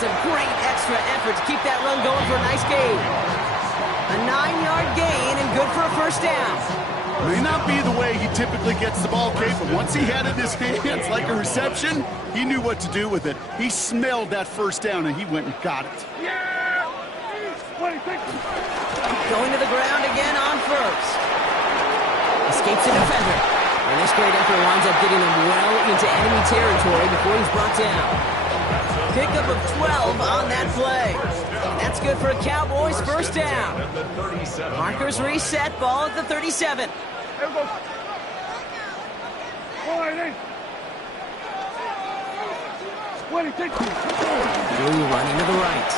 That's a great extra effort to keep that run going for a nice gain. A 9-yard gain and good for a first down. May not be the way he typically gets the ball, Kate, but once he had it in his hands like a reception, he knew what to do with it. He smelled that first down, and he went and got it. Going to the ground again on first. Escapes a defender. And this great effort winds up getting him well into enemy territory before he's brought down. Pickup of 12 on that play. That's good for a Cowboys first down. Markers reset, ball at the 37. Blue running to the right.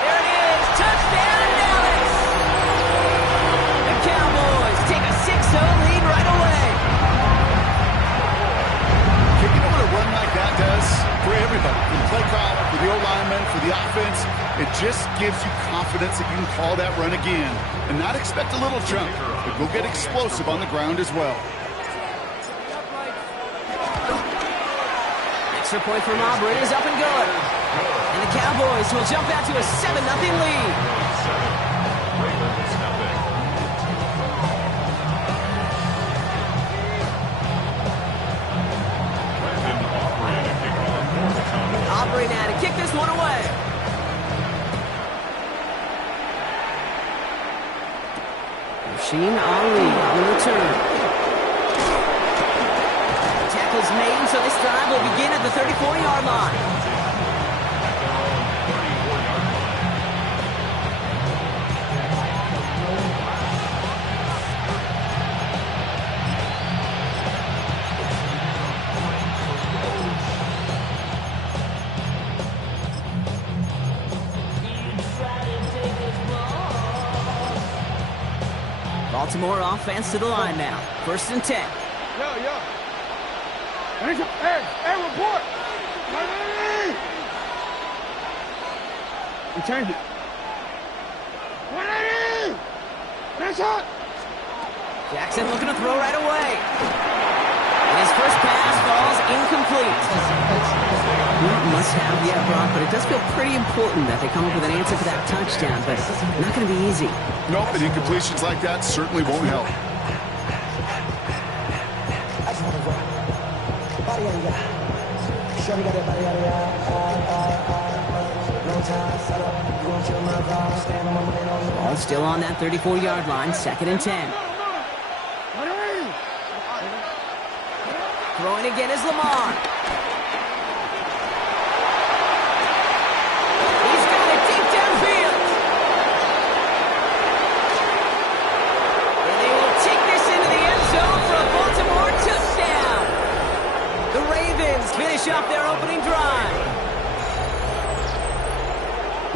There it is, touchdown Dallas! The Cowboys take a 6-0 lead right away. You know what a run like that does for everybody, for the play caller, for the O-lineman, for the offense? It just gives you confidence that you can call that run again and not expect a little jump, but go get explosive on the ground as well. Extra point from Auburn is up and good. And the Cowboys will jump out to a 7-0 lead. Aubrey now to kick this one away. Sheen Ali on the return. Tackles made, so this drive will begin at the 34-yard line. Baltimore offense to the line now. 1st and 10. Hey, report! Return it. Jackson looking to throw right away. And his first pass falls incomplete. Not must have yet, Brock, but it does feel pretty important that they come up with an answer for that touchdown, but not going to be easy. Nope, and incompletions like that certainly won't help. Ball still on that 34-yard line, 2nd and 10. Throwing again is Lamar. He's got it deep downfield. And they will take this into the end zone for a Baltimore touchdown. The Ravens finish off their opening drive.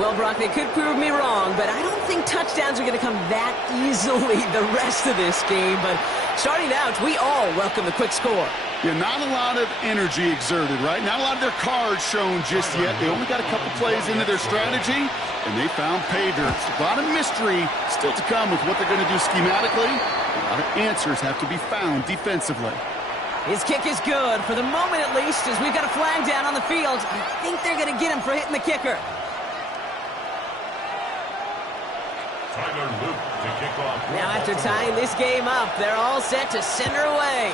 Well, Brock, they could prove me wrong, but I don't think touchdowns are going to come that easily the rest of this game. But starting out, we all welcome the quick score. Yeah, not a lot of energy exerted, right? Not a lot of their cards shown just yet. They only got a couple plays into their strategy, and they found pay dirt. A lot of mystery still to come with what they're going to do schematically. A lot of answers have to be found defensively. His kick is good, for the moment at least, as we've got a flag down on the field. I think they're going to get him for hitting the kicker. Now after tying this game up, they're all set to send her away.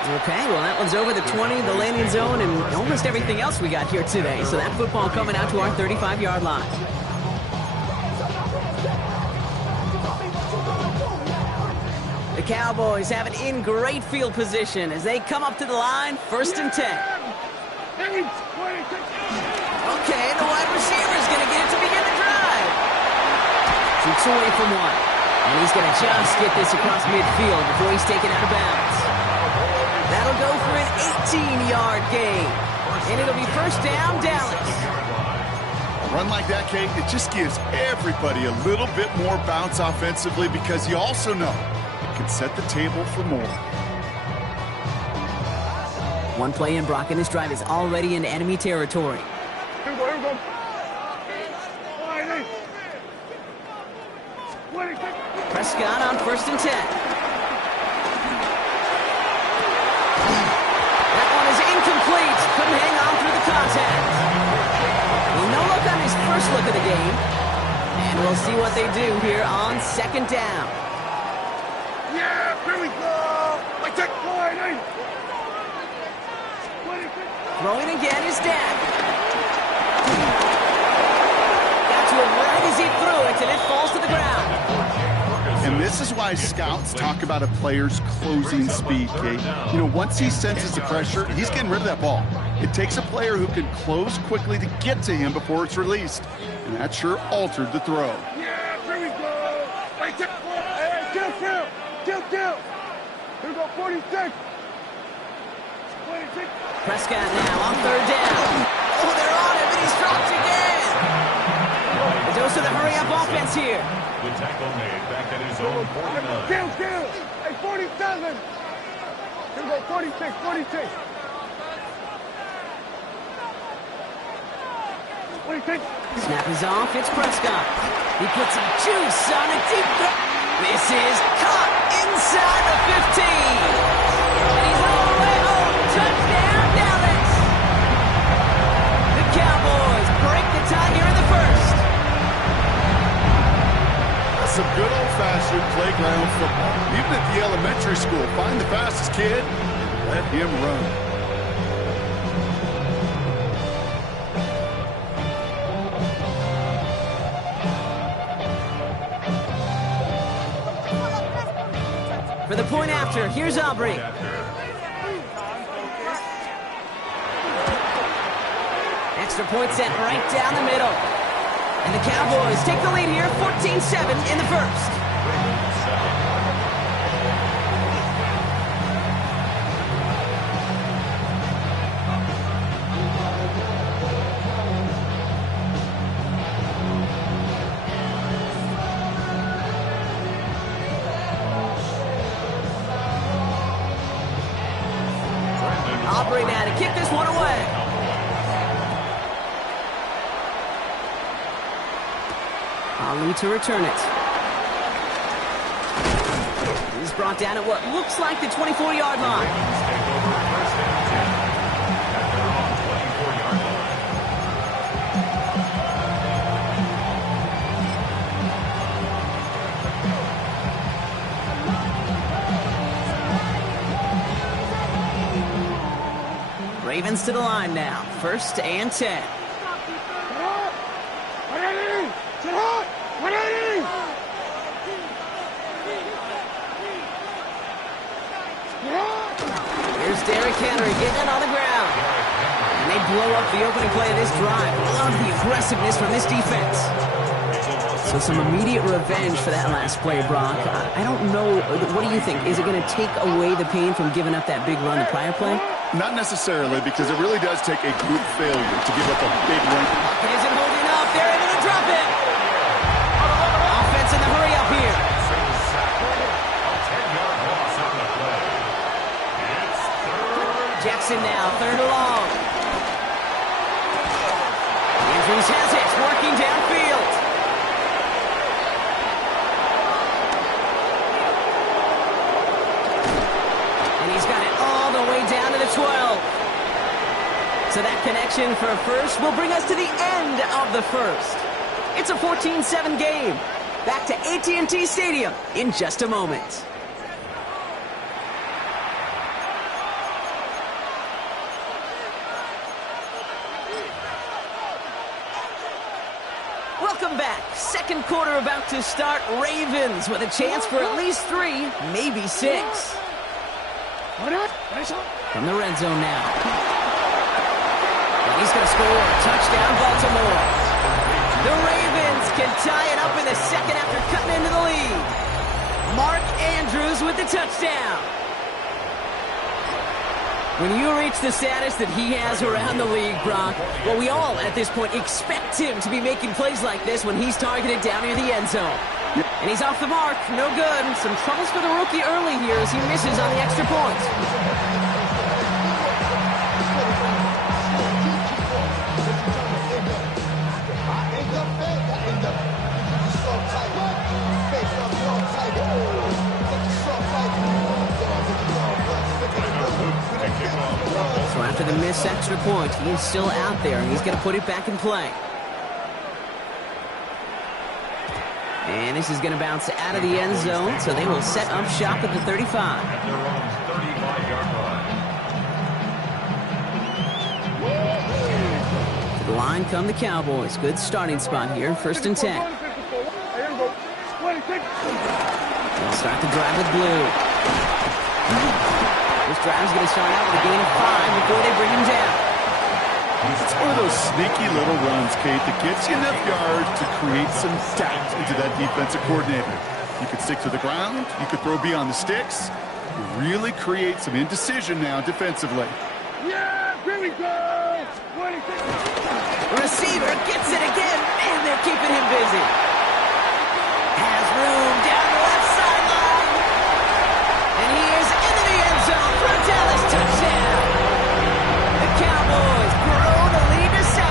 Okay, well that one's over the 20, the landing zone, and almost everything else we got here today. So that football coming out to our 35-yard line. The Cowboys have it in great field position as they come up to the line, 1st and 10. Okay, the wide receiver is going to get it to begin the drive. Shoots away from one. And he's going to just get this across midfield before he's taken out of bounds. That'll go for an 18-yard gain. And it'll be 1st down, Dallas. A run like that, Kate, it just gives everybody a little bit more bounce offensively because you also know it can set the table for more. One play in, Brock, and this drive is already into enemy territory. Here we go. Prescott on 1st and 10. first look at the game. And we'll see what they do here on second down. Yeah, here we go. I take point. Throwing again is Dak. Got to him right as he threw it, and it falls to the ground. And this is why scouts talk about a player's closing speed, Kate. You know, once he senses the pressure, he's getting rid of that ball. It takes a player who can close quickly to get to him before it's released. And that sure altered the throw. Yeah, here we go. I take point. Hey, kill. Here we go, 46. 26. Prescott now on third down. Oh, they're on him, and he's dropped again. The dose of the hurry-up offense here. The tackle made back at his own 49. Kill. Hey, 47. Here we go, 46. 26. Snap is off, it's Prescott. He puts some juice on a deep throw. This is caught inside the 15. And he's all the way home. Touchdown, Dallas. The Cowboys break the tie here in the first. That's some good old-fashioned playground football. Even at the elementary school, find the fastest kid and let him run. For the point after, here's Aubrey. Extra point sent right down the middle. And the Cowboys take the lead here, 14-7 in the first. Aubrey now to kick this one away. Ali to return it. He's brought down at what looks like the 24-yard line. Ravens to the line now. 1st and 10. Here's Derrick Henry getting it on the ground. And they blow up the opening play of this drive. Love the aggressiveness from this defense. So some immediate revenge for that last play, Brock. I don't know. What do you think? Is it going to take away the pain from giving up that big run the prior play? Not necessarily, because it really does take a group failure to give up a big run. It isn't holding up. They're able to drop it. Offense in the hurry up here. Jackson now, 3rd and long. Andrews has it, working downfield. And he's got it all the way down to the 12. So that connection for a first will bring us to the end of the first. It's a 14-7 game. Back to AT&T Stadium in just a moment. Welcome back. Second quarter about to start. Ravens with a chance for at least 3, maybe 6. From the red zone now. And he's going to score. Touchdown, Baltimore. The Ravens can tie it up in the second after cutting into the lead. Mark Andrews with the touchdown. When you reach the status that he has around the league, Brock, well, we all at this point expect him to be making plays like this when he's targeted down near the end zone. And he's off the mark. No good. Some troubles for the rookie early here as he misses on the extra point. So after the missed extra point, he is still out there, and he's going to put it back in play. And this is going to bounce out of the end zone, so they will set up shop at the 35. At their own 35-yard line. To the line come the Cowboys. Good starting spot here, 1st and 10. They'll start the drive with blue. This drive's going to start out with a gain of 5 before they bring him down. It's one of those sneaky little runs, Kate, that gets you enough yards to create some doubt into that defensive coordinator. You could stick to the ground. You could throw beyond the sticks. Really create some indecision now defensively. Yeah, here we go. 26. Receiver gets it again. Man, they're keeping him busy. Has room down the left sideline. And he is into the end zone for a Dallas touchdown. The Cowboys grow the lead to 7.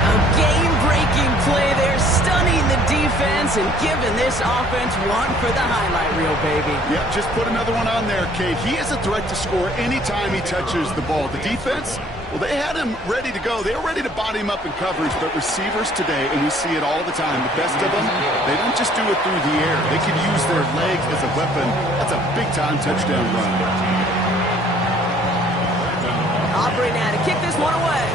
A game-breaking play there, stunning the defense and giving this offense one for the highlight reel, baby. Yep, just put another one on there, Kate. He is a threat to score anytime he touches the ball. The defense, well, they had him ready to go. They were ready to body him up in coverage, but receivers today, and we see it all the time, the best of them, they don't just do it through the air. They can use their legs as a weapon. That's a big-time touchdown run. Aubrey now to kick this one away.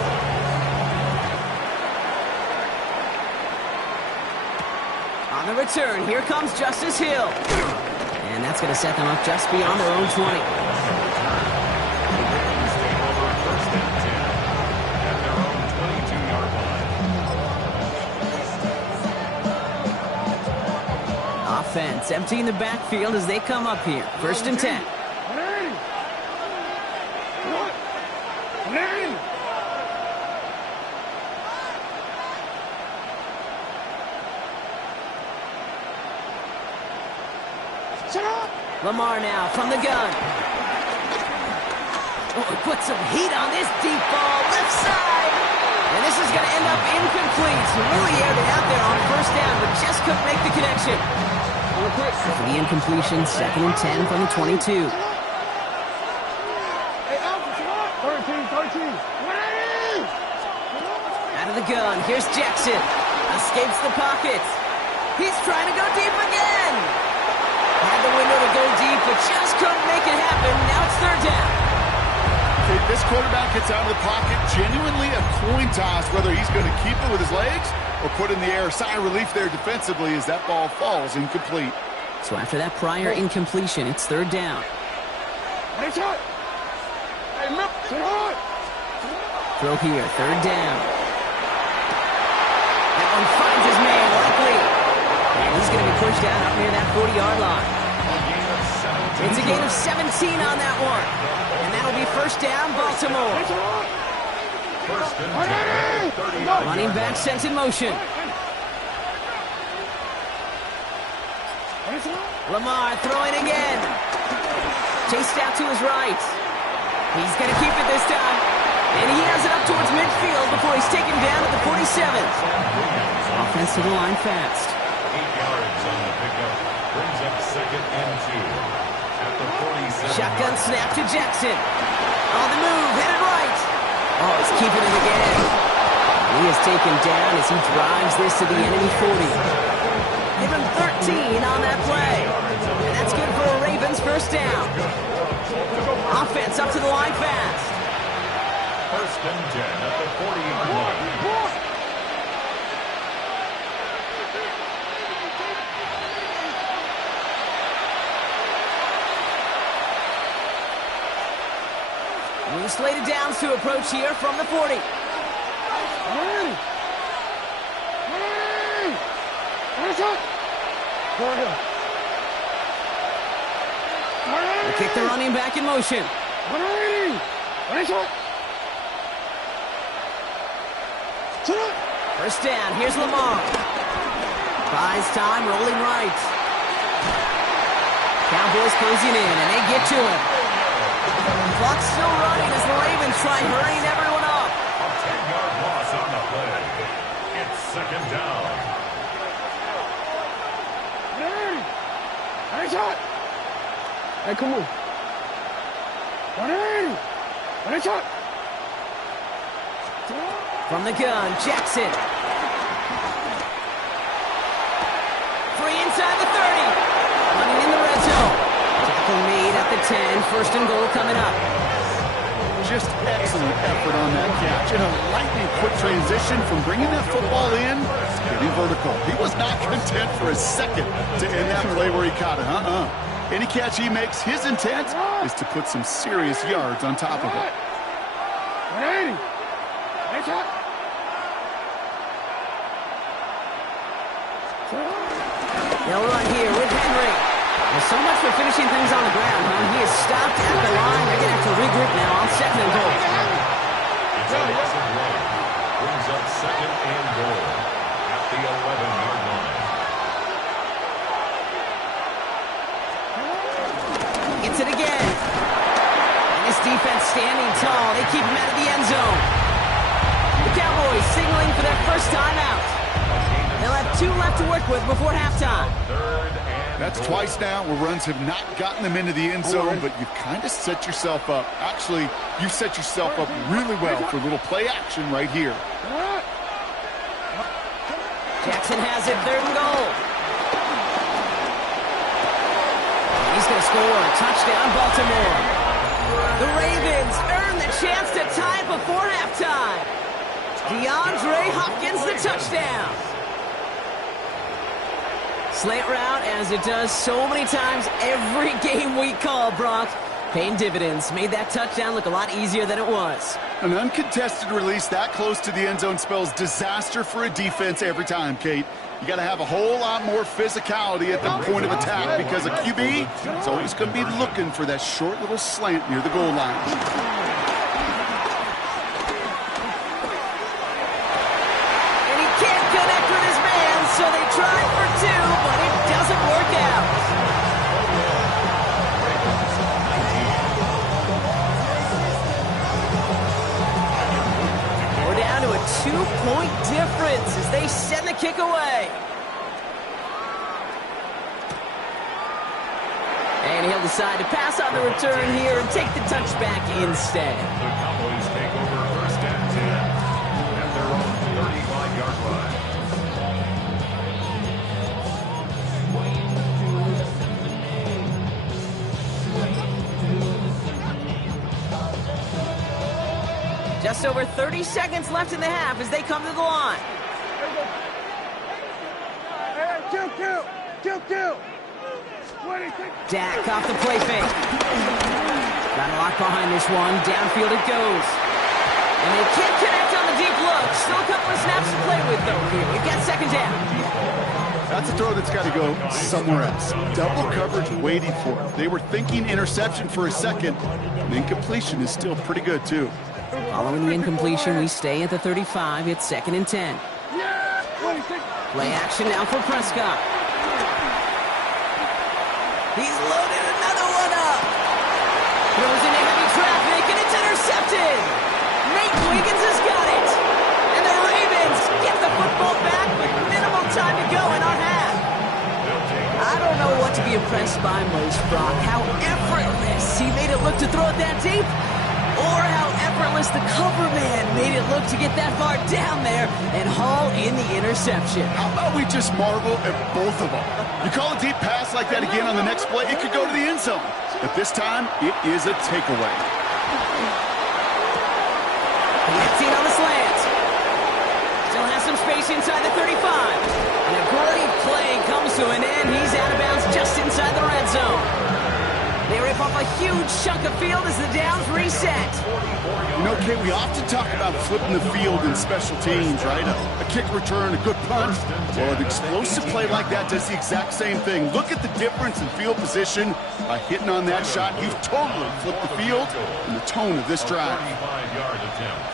On the return, here comes Justice Hill. And that's going to set them up just beyond their own 20. Offense emptying the backfield as they come up here. 1st and 10. Lamar now from the gun. Oh, put some heat on this deep ball, left side. And this is going to end up incomplete. Really aired it out there on 1st down, but just couldn't make the connection. For the incompletion, 2nd and 10 from the 22. 13. Out of the gun, here's Jackson. Escapes the pocket. He's trying to go deep again. Had the window to go deep, but just couldn't make it happen. Now it's 3rd down. Okay, this quarterback gets out of the pocket. Genuinely a coin toss whether he's going to keep it with his legs or put in the air. Sigh of relief there defensively as that ball falls incomplete. So after that prior incompletion, it's 3rd down. Throw here, 3rd down. That one finds his man, likely. And he's going to be pushed out up near that 40-yard line. It's a gain of 17 on that one. And that'll be 1st down, Baltimore. Running back sent in motion. Lamar throwing again. Chased out to his right. He's going to keep it this time. And he has it up towards midfield before he's taken down at the 47. Offense to the line fast. 8 yards on the pickup. Brings up 2nd and 2. At the 47. Shotgun snap to Jackson. On the move, headed right. Oh, he's keeping it again. He is taken down as he drives this to the enemy 40. Give him 13 on that play. And that's good for a Ravens 1st down. Offense up to the line fast. 1st and 10 at the 40-yard line. We slated downs to approach here from the 40. They kick the running back in motion. 1st down, here's Lamar. Buys time, rolling right. Cowboys closing in, and they get to him. Clock's still running as the Ravens try hurrying everyone up. A 10-yard loss on the play. It's 2nd down. Hey, come on. 180. From the gun, Jackson. 10, first and goal coming up. Just excellent effort on that catch, and a lightning quick transition from bringing that football in to getting vertical. He was not content for a second to end that play where he caught it. Any catch he makes, his intent is to put some serious yards on top of it. 180. They'll run here with Henry. There's so much for finishing things on the ground, huh? He is stopped at the line. They're going to have to regroup now on second and goal. It's a massive run. Brings up second and goal at the 11-yard line. Gets it again. And his defense standing tall. They keep him out of the end zone. The Cowboys signaling for their first time out. They'll have 2 left to work with before halftime. That's twice now where runs have not gotten them into the end zone, but you've kind of set yourself up. Actually, you set yourself up really well for a little play action right here. Jackson has it, third and goal. He's going to score a touchdown, Baltimore. The Ravens earn the chance to tie it before halftime. DeAndre Hopkins, the touchdown. Slant route, as it does so many times every game we call, Brock. Paying dividends. Made that touchdown look a lot easier than it was. An uncontested release that close to the end zone spells disaster for a defense every time, Kate. You got to have a whole lot more physicality at the point of attack because a QB is always going to be looking for that short little slant near the goal line. And he can't connect with his man, so they try for 2, but it doesn't work out. We're down to a 2-point difference as they send the kick away. And he'll decide to pass on the return here and take the touchback instead. The Cowboys take over first and 10 at their own 35-yard line. Just over 30 seconds left in the half as they come to the line. Kill. Dak off the play fake. Got a lock behind this one. Downfield it goes. And they can't connect on the deep look. Still a couple of snaps to play with, though, here. We got second down. That's a throw that's got to go somewhere else. Double coverage waiting for it. They were thinking interception for a second. And incompletion is still pretty good, too. Following the incompletion, we stay at the 35. It's second and 10. Play action now for Prescott. He's loaded another one up. Throws into heavy traffic, and it's intercepted. Nate Wiggins has got it. And the Ravens get the football back with minimal time to go in our half. I don't know what to be impressed by most, Brock. How effortless he made it look to throw it that deep, or how effortless the cover man made it look to get that far down there and haul in the interception. How about we just marvel at both of them? You call a deep pass like that again on the next play, it could go to the end zone. But this time, it is a takeaway. Connecting on the slant. Still has some space inside the 35. And a great play comes to an end. He's out of bounds just inside the red zone. They rip off a huge chunk of field as the downs reset. You know, Kate, we often talk about flipping the field in special teams, right? A kick return, a good punt. Well, an explosive play like that does the exact same thing. Look at the difference in field position. By hitting on that shot, you've totally flipped the field and the tone of this drive. 35-yard attempt.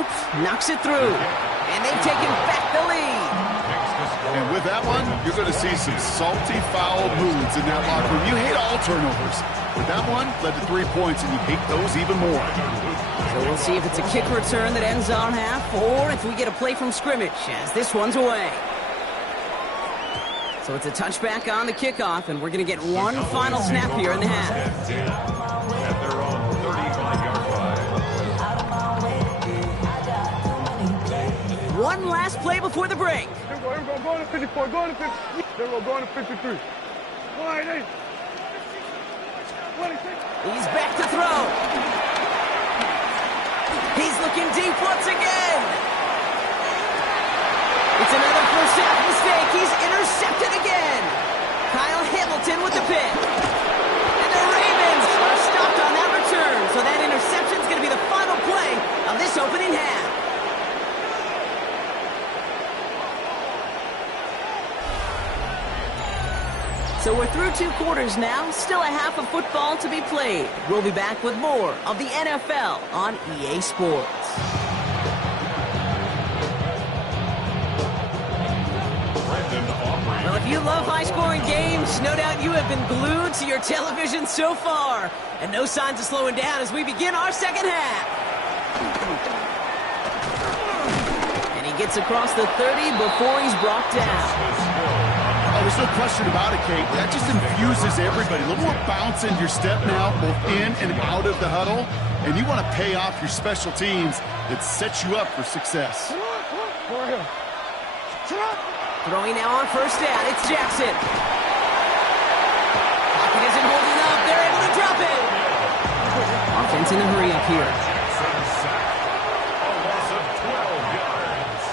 Oops, knocks it through. And they've taken back the lead. And with that one, you're going to see some salty, foul moods in that locker room. You hate all turnovers. But that one led to 3 points, and you hate those even more. So we'll see if it's a kick return that ends on half, or if we get a play from scrimmage, as this one's away. So it's a touchback on the kickoff, and we're going to get one final snap here in the half. At their own 35-yard line. One last play before the break. Here we go. Go into 54. Go into 50. There we go. Go into 53. Wide 8. 26. He's back to throw. He's looking deep once again. It's another first half mistake. He's intercepted again. Kyle Hamilton with the pick. And the Ravens are stopped on that return. So that interception is going to be the final play of this opening half. So we're through 2 quarters now. Still a half of football to be played. We'll be back with more of the NFL on EA Sports. Well, if you love high-scoring games, no doubt you have been glued to your television so far. And no signs of slowing down as we begin our second half. And he gets across the 30 before he's brought down. Oh, there's no question about it, Kate. That just infuses everybody. A little more bounce in your step now, both in and out of the huddle. And you want to pay off your special teams that sets you up for success. Throwing now on first down. It's Jackson. Pocket isn't holding up. They're able to drop it. Offense in a hurry up here. A loss of 12 yards.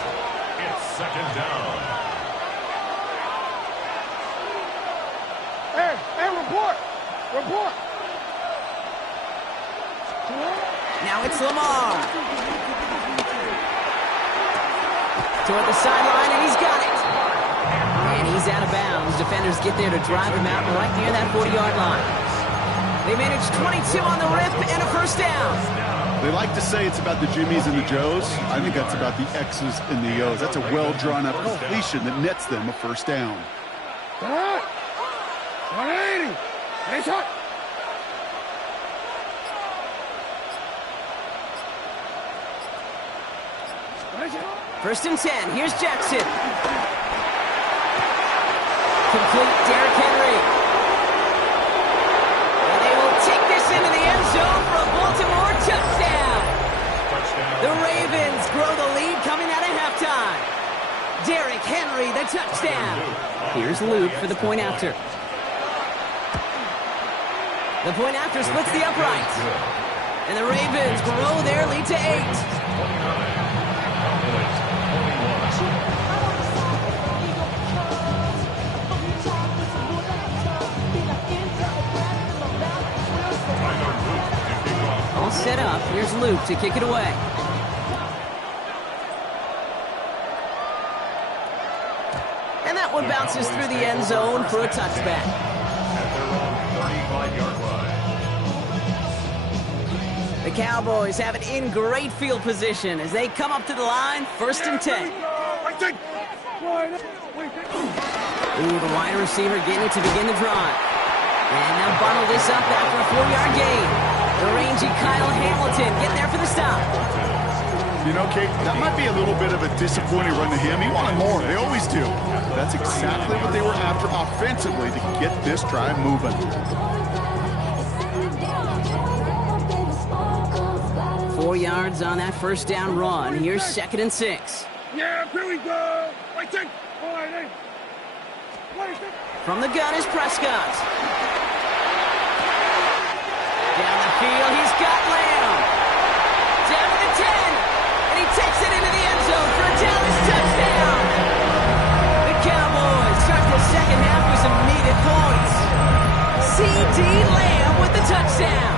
It's second down. Hey, report. Report. Now it's Lamar. Toward the sideline, and he's got it. And he's out of bounds. Defenders get there to drive him out right near that 40-yard line. They managed 22 on the rip and a first down. They like to say it's about the Jimmies and the Joes. I think that's about the X's and the O's. That's a well-drawn-up completion that nets them a first down. 180. Nice hot. First and 10. Here's Jackson. Complete Derrick Henry. And they will take this into the end zone for a Baltimore touchdown. The Ravens grow the lead coming out of halftime. Derrick Henry, the touchdown. Here's Luke for the point after. The point after splits the upright. And the Ravens grow their lead to 8. All set up. Here's Luke to kick it away. And that one bounces through the end zone for a touchback. At their own 35-yard line. The Cowboys have it in great field position as they come up to the line, first and 10. Ooh, the wide receiver getting it to begin the drive. And now bundle this up after a 4-yard gain. The rangy Kyle Hamilton getting there for the stop. You know, Kate, that might be a little bit of a disappointing run to him. He wanted more. They always do. That's exactly what they were after offensively to get this drive moving. 4 yards on that first down run. Here's second and 6. Yeah, here we go. From the gun is Prescott. Down the field, he's got Lamb. Down to the 10. And he takes it into the end zone for a Dallas touchdown. The Cowboys start the second half with some needed points. C.D. Lamb with the touchdown.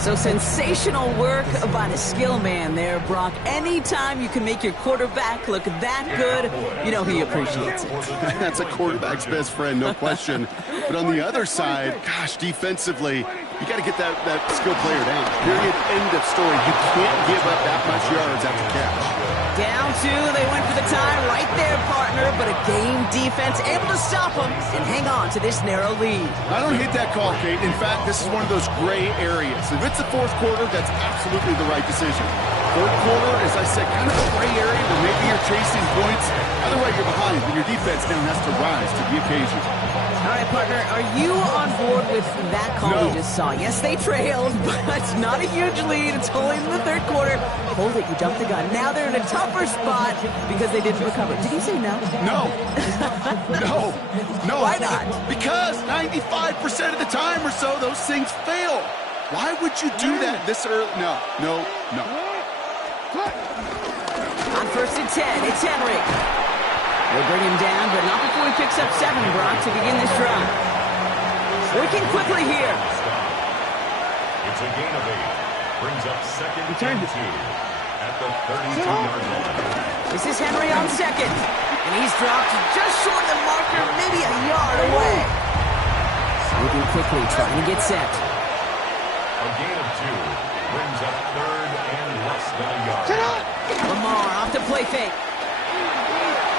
So sensational work by the skill man there, Brock. Anytime you can make your quarterback look that good, you know he appreciates it. That's a quarterback's best friend, no question. But on the other side, gosh, defensively, you got to get that skill player down. Period, end of story. You can't give up that much yards after catch. Down 2, they went for the tie right there, partner, but a game defense able to stop them and hang on to this narrow lead. I don't hate that call, Kate. In fact, this is one of those gray areas. If it's the fourth quarter, that's absolutely the right decision. Third quarter, as I said, kind of a gray area where maybe you're chasing points. Either way, you're behind, but your defense now has to rise to the occasion. All right, partner, are you on board with that call we just saw? Yes, they trailed, but it's not a huge lead. It's only in the third quarter. Hold it, you jumped the gun. Now they're in a tougher spot because they didn't recover. Did you say no? No. No. Why not? Because 95% of the time or so, those things fail. Why would you do that this early? No. On first and 10, it's Henry. They bring him down, but not before he picks up 7, Brock, to begin this drive. Working quickly here. It's a gain of 8. Brings up second and 2 at the 32-yard line. This is Henry on second. And he's dropped just short of the marker, maybe a yard away. Moving quickly, trying to get set. A gain of 2 brings up third and less than a yard. Lamar off the play fake.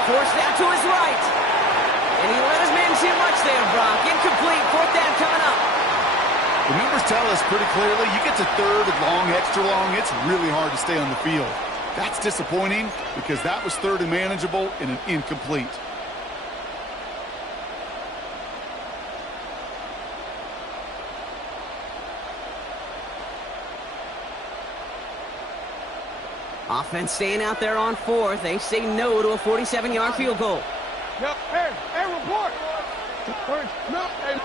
Forced out to his right. And he let his man too much there, Brock. Incomplete. 4th down coming up. The numbers tell us pretty clearly, you get to third and long, extra long, it's really hard to stay on the field. That's disappointing because that was third and manageable and an incomplete. Offense staying out there on 4th. They say no to a 47-yard field goal. Yep. Hey, report. No. Hey.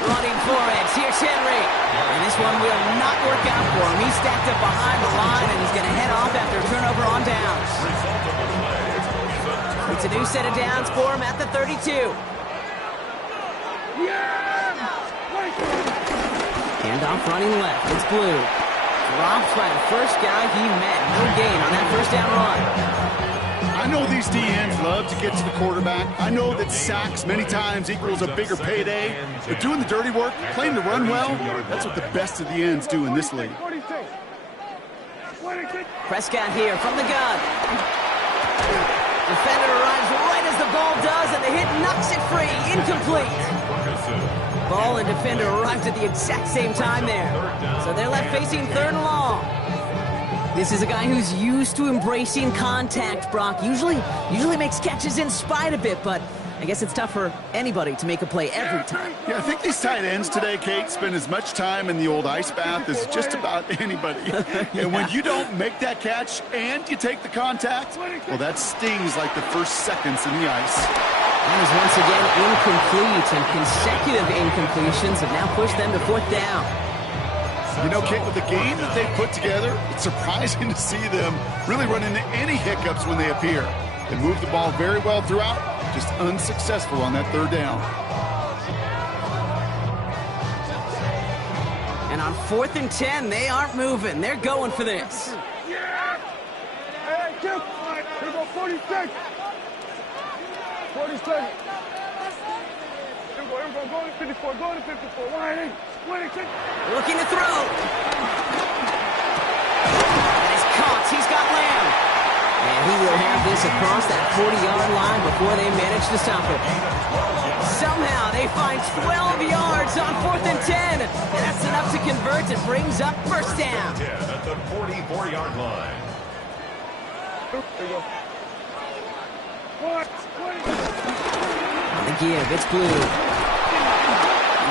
Running for it. Here's Henry. And this one will not work out for him. He's stacked up behind the line, and he's going to head off after a turnover on downs. It's a new set of downs for him at the 32. Handoff running left. It's Blue. Dropped by the first guy he met. No gain on that first down run. I know these DNs love to get to the quarterback. I know that sacks many times equals a bigger payday. But doing the dirty work, playing to run well, that's what the best of the ends do in this league. Prescott here from the gun. Defender arrives right as the ball does, and the hit knocks it free. Incomplete. Ball and defender arrived at the exact same time there. So they're left facing 3rd and long. This is a guy who's used to embracing contact, Brock. Usually makes catches in spite of it, but I guess it's tough for anybody to make a play every time. Yeah, I think these tight ends today, Kate, spend as much time in the old ice bath as just about anybody. Yeah. And when you don't make that catch and you take the contact, well, that stings like the first seconds in the ice. That was once again incomplete, and consecutive incompletions have now pushed them to 4th down. You know, Kate, with the game that they've put together, it's surprising to see them really run into any hiccups when they appear. They move the ball very well throughout, just unsuccessful on that 3rd down. And on 4th and 10, they aren't moving. They're going for this. Yeah! Hey, Kim! Here go 46! 46! Here we go, go to 54, go to 54, wide 26! Looking to throw. And it's caught. He's got Lamb. And he will have this across that 40-yard line before they manage to stop it. Somehow they find 12 yards on 4th and 10. And that's enough to convert and brings up 1st down. At the 44-yard line. Here we go. What? On the give, it's Blue.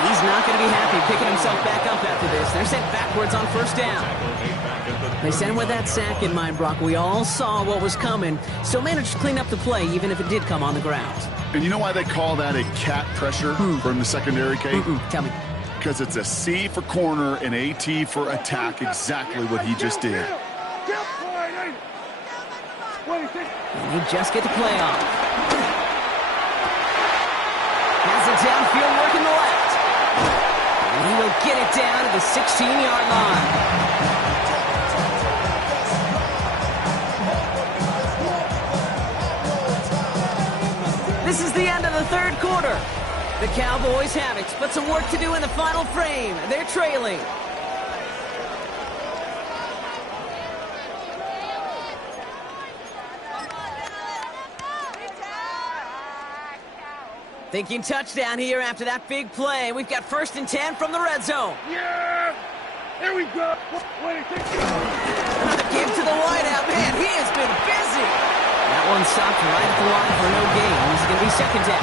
He's not going to be happy picking himself back up after this. They're sent backwards on 1st down. They sent him with that sack in mind, Brock. We all saw what was coming. Still managed to clean up the play, even if it did come on the ground. And you know why they call that a cat pressure from the secondary, Kate? Tell me. Because it's a C for corner and a T for attack, exactly what he just did. And they just get the play off. Has it downfield working the left. And he will get it down to the 16-yard line. This is the end of the 3rd quarter. The Cowboys have it, but some work to do in the final frame. They're trailing. Thinking touchdown here after that big play. We've got 1st and 10 from the red zone. Yeah! Here we go! Another give to the wideout. Man, he has been busy. That one stopped right at the line for no gain. This is going to be second down.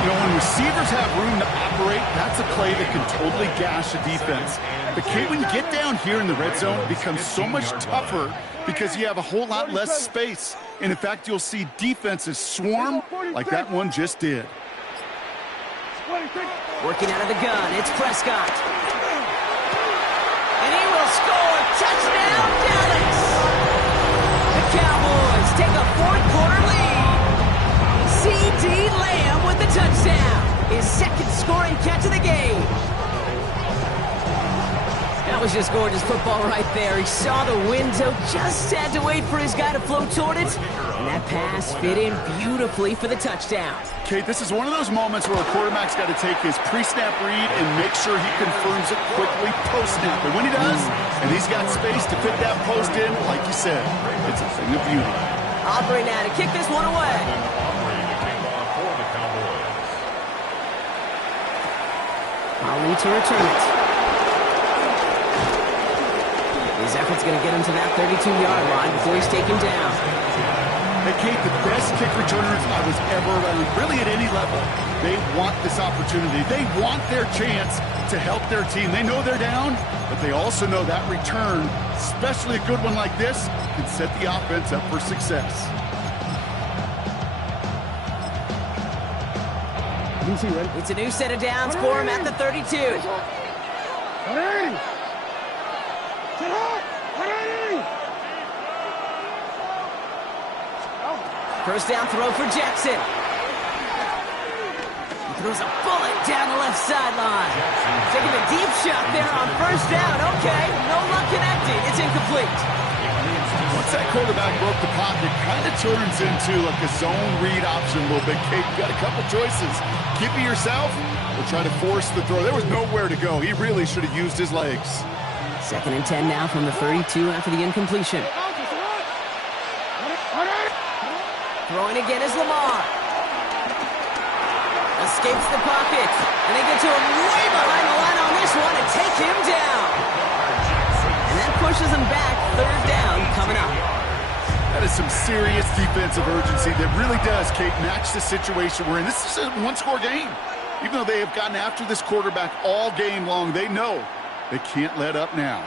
You know, when receivers have room to operate, that's a play that can totally gash a defense. But Kate, when you get down here in the red zone, it becomes so much tougher because you have a whole lot less space. And in fact, you'll see defenses swarm like that one just did. Working out of the gun, it's Prescott. And he will score. Touchdown, Dallas! The Cowboys take a fourth-quarter lead. C.D. Lamb with the touchdown. His second scoring catch of the game. That was just gorgeous football right there. He saw the window, just had to wait for his guy to float toward it. And that pass fit in beautifully for the touchdown. Kate, this is one of those moments where a quarterback's got to take his pre-snap read and make sure he confirms it quickly post-snap. And when he does, and he's got space to fit that post in, like you said, it's a thing of beauty. Aubrey now to kick this one away. Ali to return it. His effort's going to get him to that 32-yard line before he's taken down. Hey, Kate, the best kick returners I was ever around, really at any level, they want this opportunity. They want their chance to help their team. They know they're down, but they also know that return, especially a good one like this, can set the offense up for success. It's a new set of downs for him at the 32. First down throw for Jackson. He throws a bullet down the left sideline. Taking a deep shot there on first down. Okay, no luck connecting. It's incomplete. Once that quarterback broke the pocket, kind of turns into like a zone read option a little bit. Kate, you got a couple choices. Keep it yourself or try to force the throw. There was nowhere to go. He really should have used his legs. Second and 10 now from the 32 after the incompletion. Throwing again is Lamar. Escapes the pocket. And they get to him way behind the line on this one and take him down. And that pushes him back. Third down coming up. That is some serious defensive urgency that really does, Kate, match the situation we're in. This is a one-score game. Even though they have gotten after this quarterback all game long, they know they can't let up now.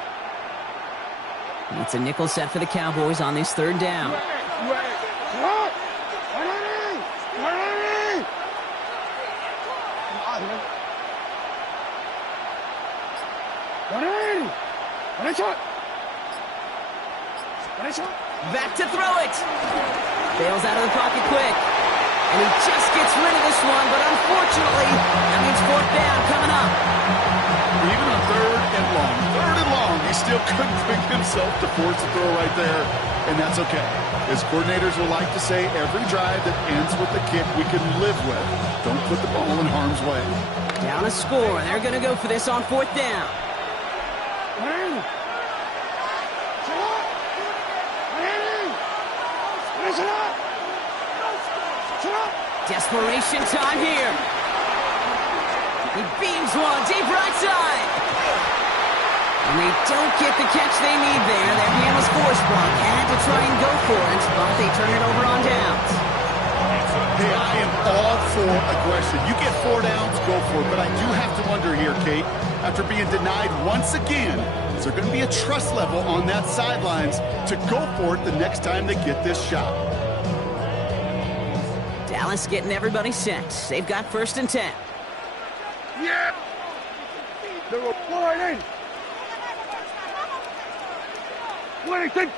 It's a nickel set for the Cowboys on this third down. Back to throw it. Bails out of the pocket quick. And he just gets rid of this one, but unfortunately, that means fourth down coming up. Even on third and long, he still couldn't bring himself to force a throw right there, and that's okay. As coordinators will like to say, every drive that ends with a kick we can live with. Don't put the ball in harm's way. Down a score. They're going to go for this on fourth down. Desperation time here. He beams one deep right side. And they don't get the catch they need there. Their hand was forced. Brock had to try and go for it, but they turn it over on downs. Hey, I am all for aggression. You get 4 downs, go for it. But I do have to wonder here, Kate, after being denied once again, is there going to be a trust level on that sidelines to go for it the next time they get this shot? Dallas getting everybody set. They've got first and 10. Yeah. They were pouring in. 26.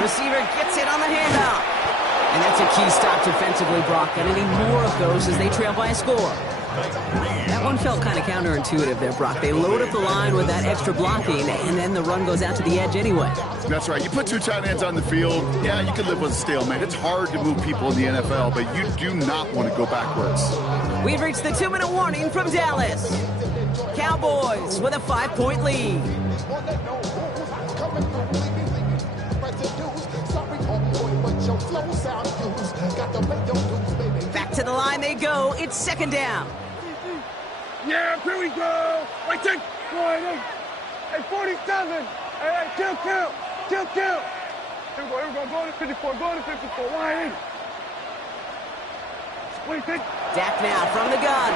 Receiver gets it on the handoff. And that's a key stop defensively, Brock. Gonna need more of those as they trail by a score. That one felt kind of counterintuitive there, Brock. They load up the line with that extra blocking, and then the run goes out to the edge anyway. That's right. You put 2 tight ends on the field, yeah, you can live with a stalemate. It's hard to move people in the NFL, but you do not want to go backwards. We've reached the 2-minute warning from Dallas. Cowboys with a 5-point lead. Back to the line they go. It's second down. Yeah, here we go. Wait, take 1, 8, 47. Hey, kill. Kill. Here we go. Go to 54. Go to 54. Wide in. Wait, take. Dak now from the gun.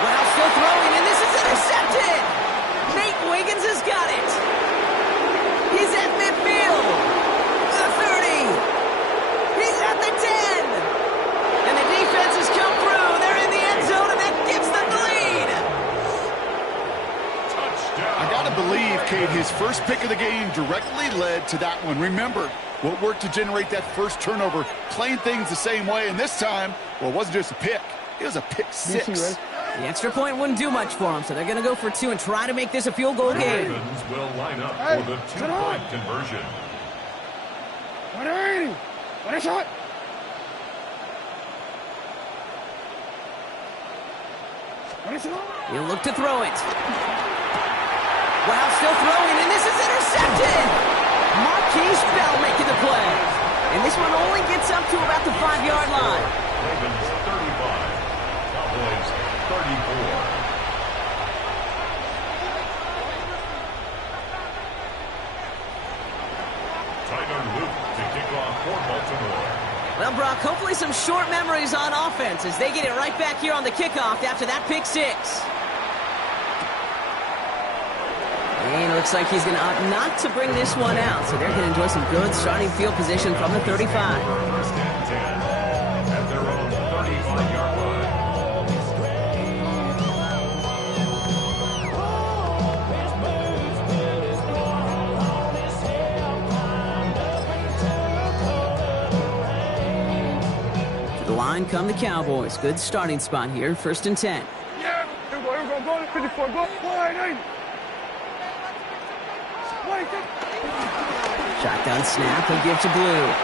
Wow, still throwing, and this is intercepted. Nate Wiggins has got it. He's at midfield. The 30. He's at the 10. And the defense has come through. They're in the end zone, and that gives them the lead. I got to believe, Kate, his first pick of the game directly led to that one. Remember, what worked to generate that first turnover, playing things the same way, and this time, well, it wasn't just a pick. It was a pick six. The extra point wouldn't do much for them, so they're going to go for 2 and try to make this a field goal game. Ravens will line up for the 2-point conversion. What a shot. He'll look to throw it. Wow, still throwing, and this is intercepted. Marquise Bell making the play. And this one only gets up to about the 5-yard line. Ravens 35, Cowboys 34. Tyler Luke to kick off for Baltimore. Well, Brock, hopefully some short memories on offense as they get it right back here on the kickoff after that pick six. And it looks like he's going to opt not to bring this one out, so they're going to enjoy some good starting field position from the 35. First and 10 at their own 35-yard line. To the line come the Cowboys. Good starting spot here, 1st and 10. Yeah, here we go. Go to 54. Go wide in. Shotgun snap, he'll give to Blue. And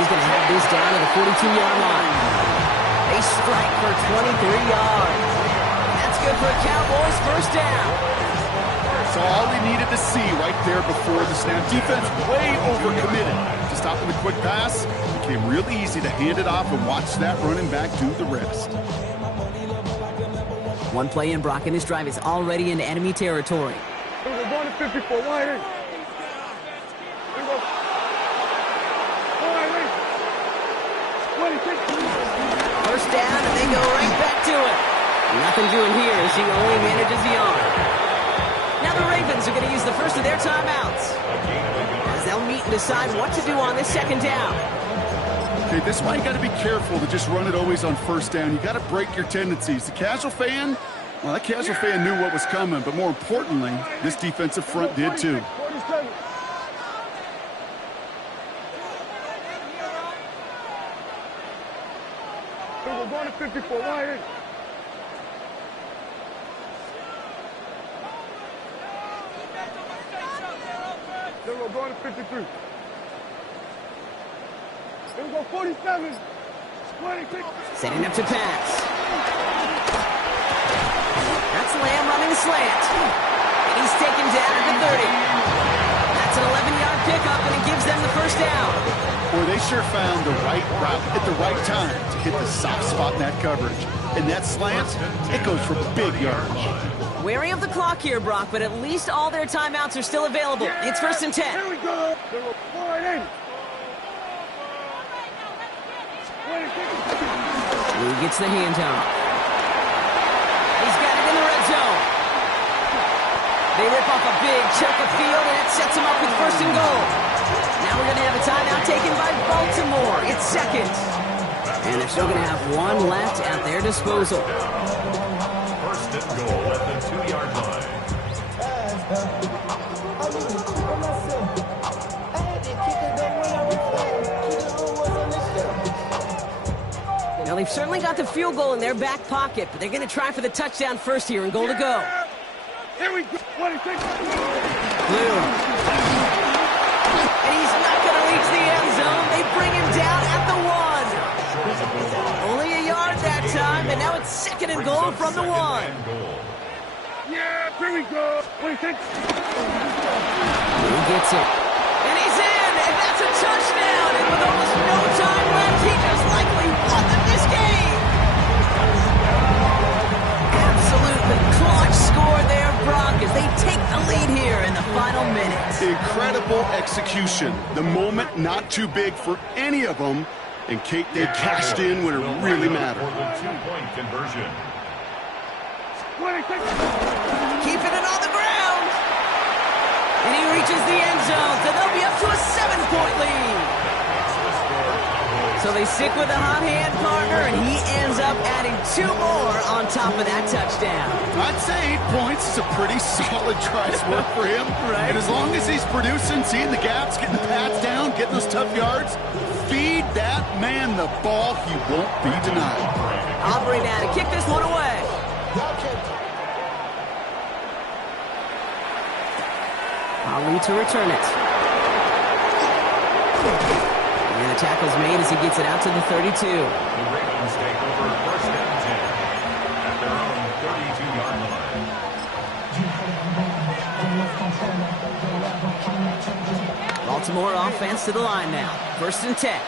he's going to have this down to the 42-yard line. They strike for 23 yards. That's good for a Cowboys first down. So all we needed to see right there before the snap. Defense way overcommitted to stopping the quick pass. It became real easy to hand it off and watch that running back do the rest. One play in, Brock, and this drive is already into enemy territory. We're going to 54, wide in. First down, and they go right back to it. Nothing doing here as he only manages the arm. Now the Ravens are going to use the first of their timeouts, as they'll meet and decide what to do on this second down. Okay, this is why you got to be careful to just run it always on first down. You got to break your tendencies. The casual fan, well, that casual fan knew what was coming, but more importantly, this defensive front did too. We're going to 54, wide in. Then we're going to 53. Then we go 47. 26. Setting up to pass. That's Lamb running the slant. And he's taken down at the 30. That's an 11-yard pickup, and it gives them the first down. Boy, they sure found the right route at the right time to hit the soft spot in that coverage. And that slant, it goes for big yardage. Wary of the clock here, Brock, but at least all their timeouts are still available. It's 1st and 10. Here we go. Then we're wide in. Blue gets the handoff. He's got it in the red zone. They rip off a big chunk of field, and it sets him up with 1st and goal. Now we're going to have a timeout taken by Baltimore. It's 2nd. And they're still going to have one left at their disposal. 1st and goal at the 2-yard line. Now, they've certainly got the field goal in their back pocket, but they're going to try for the touchdown first here and goal to go. Here we go. 26. Blue. And he's not going to reach the end zone. They bring him down at the 1. Only a yard that time, and now it's 2nd and goal from the 1. Yeah, here we go. 26. Blue gets it. And he's in, and that's a touchdown. And with almost no time left, he just likely won them this game. Absolutely clutch score there, Brock, as execution. The moment not too big for any of them. And Kate, they cashed in when it really mattered. For the two-point conversion. Keeping it on the ground. And he reaches the end zone, so they'll be up to a 7-point lead. So they stick with a hot hand partner, and he ends up adding 2 more on top of that touchdown. I'd say 8 points is a pretty solid try's work for him. Right. And as long as he's producing, seeing the gaps, getting the pads down, getting those tough yards, feed that man the ball. He won't be denied. Aubrey now to kick this one away. Ali to return it. And the tackle's made as he gets it out to the 32. The Ravens take over first and 10 at their own 32-yard line. Baltimore offense to the line now. First and 10.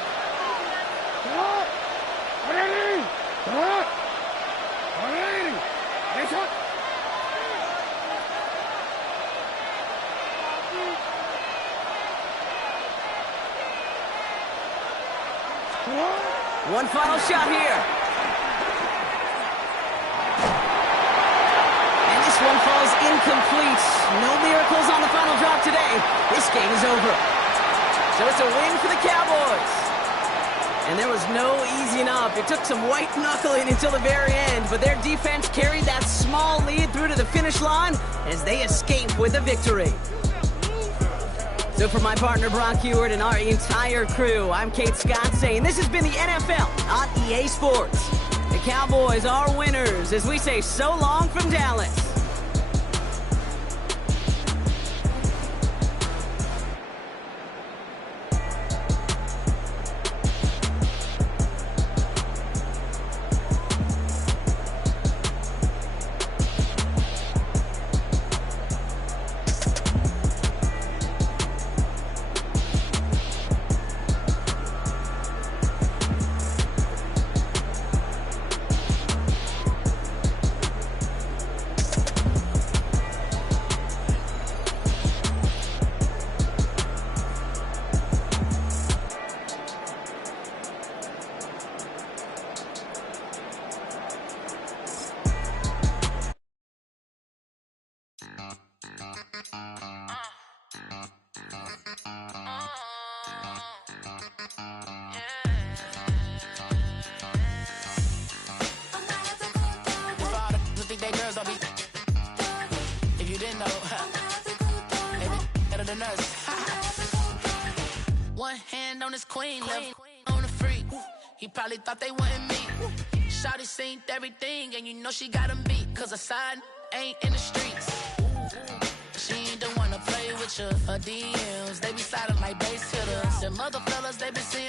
One final shot here. And this one falls incomplete. No miracles on the final drop today. This game is over. So it's a win for the Cowboys. And there was no easing up. It took some white knuckling until the very end, but their defense carried that small lead through to the finish line as they escape with a victory. So for my partner Brock Heward and our entire crew, I'm Kate Scott saying this has been the NFL on EA Sports. The Cowboys are winners as we say so long from Dallas. One hand on his queen, left on the free. He probably thought they wanted me. Shawty seen everything, and you know she got him beat. Cause her side ain't in the streets. She ain't the one to play with you. Her DMs, they be silent like bass hitters. Them other fellas, they be sitting